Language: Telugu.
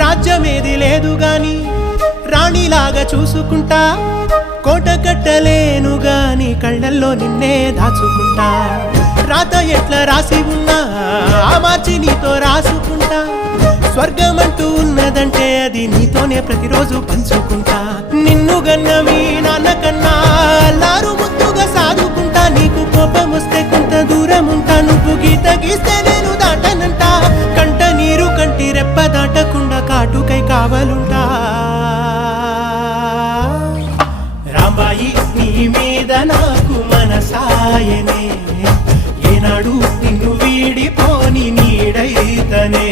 రాజ్యమేది లేదు గాని రాణిలాగా చూసుకుంటా, కోట కట్టలేను గాని కళ్ళల్లో నిన్నే దాచుకుంటా. రాత ఎట్లా రాసి ఉన్నా ఆ మార్చి నీతో రాసుకుంటా. స్వర్గమంటూ ఉన్నదంటే అది నీతోనే ప్రతిరోజు పంచుకుంటా. నిన్ను గన్న మీ నాన్న కన్నా అల్లారు ముద్దుగా సాదుకుంటా. నీకు కోపం వస్తే కొంత దూరం ఉంటా, నువ్వు గీత గీస్తే నేను దాటనంట. కంట నీరు కంటి రెప్ప దాటకుండా కాటుకై కావలుంటా. రాంబాయి నీ మీద నాకు మనసాయనే, ఏనాడు నిన్ను వీడిపోని నీడైతనే.